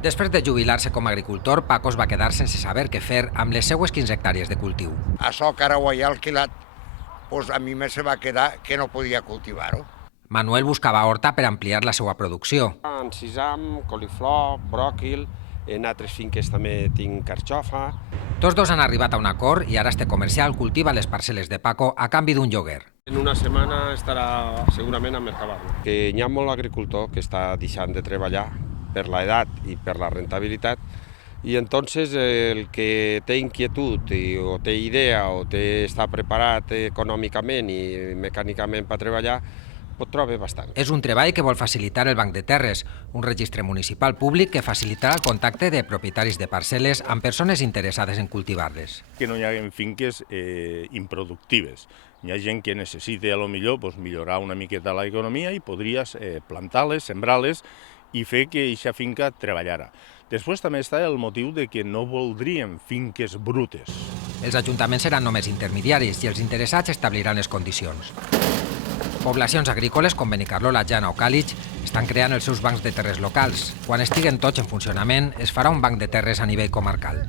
Després de jubilar-se com a agricultor, Paco es va quedar sense saber què fer amb les seues 15 hectàrees de cultiu. Això que ara ho he alquilat, doncs a mi me se va quedar que no podia cultivar-ho. Manuel buscava horta per ampliar la seva producció. Encisam, coliflor, bròquil, en altres finques també tinc carxofa. Tots dos han arribat a un acord i ara este comercial cultiva les parcel·les de Paco a canvi d'un lloguer. En una setmana estarà segurament a Mercabarna. Que hi ha molt agricultor que està deixant de treballar per l'edat i per la rentabilitat, i entonces el que té inquietud o té idea o està preparat econòmicament i mecànicament per treballar, ho troba bastant. És un treball que vol facilitar el Banc de Terres, un registre municipal públic que facilitarà el contacte de propietaris de parcel·les amb persones interessades en cultivar-les. Que no hi hagi finques improductives. Hi ha gent que necessita, a lo millor, millorar una miqueta l'economia i podries plantar-les, sembrar-les i fer que aquesta finca treballara. Després també està el motiu de que no voldríem finques brutes. Els ajuntaments seran només intermediaris i els interessats establiran les condicions. Poblacions agrícoles com Benicarló, La Jana o Càlig estan creant els seus bancs de terres locals. Quan estiguen tots en funcionament, es farà un banc de terres a nivell comarcal.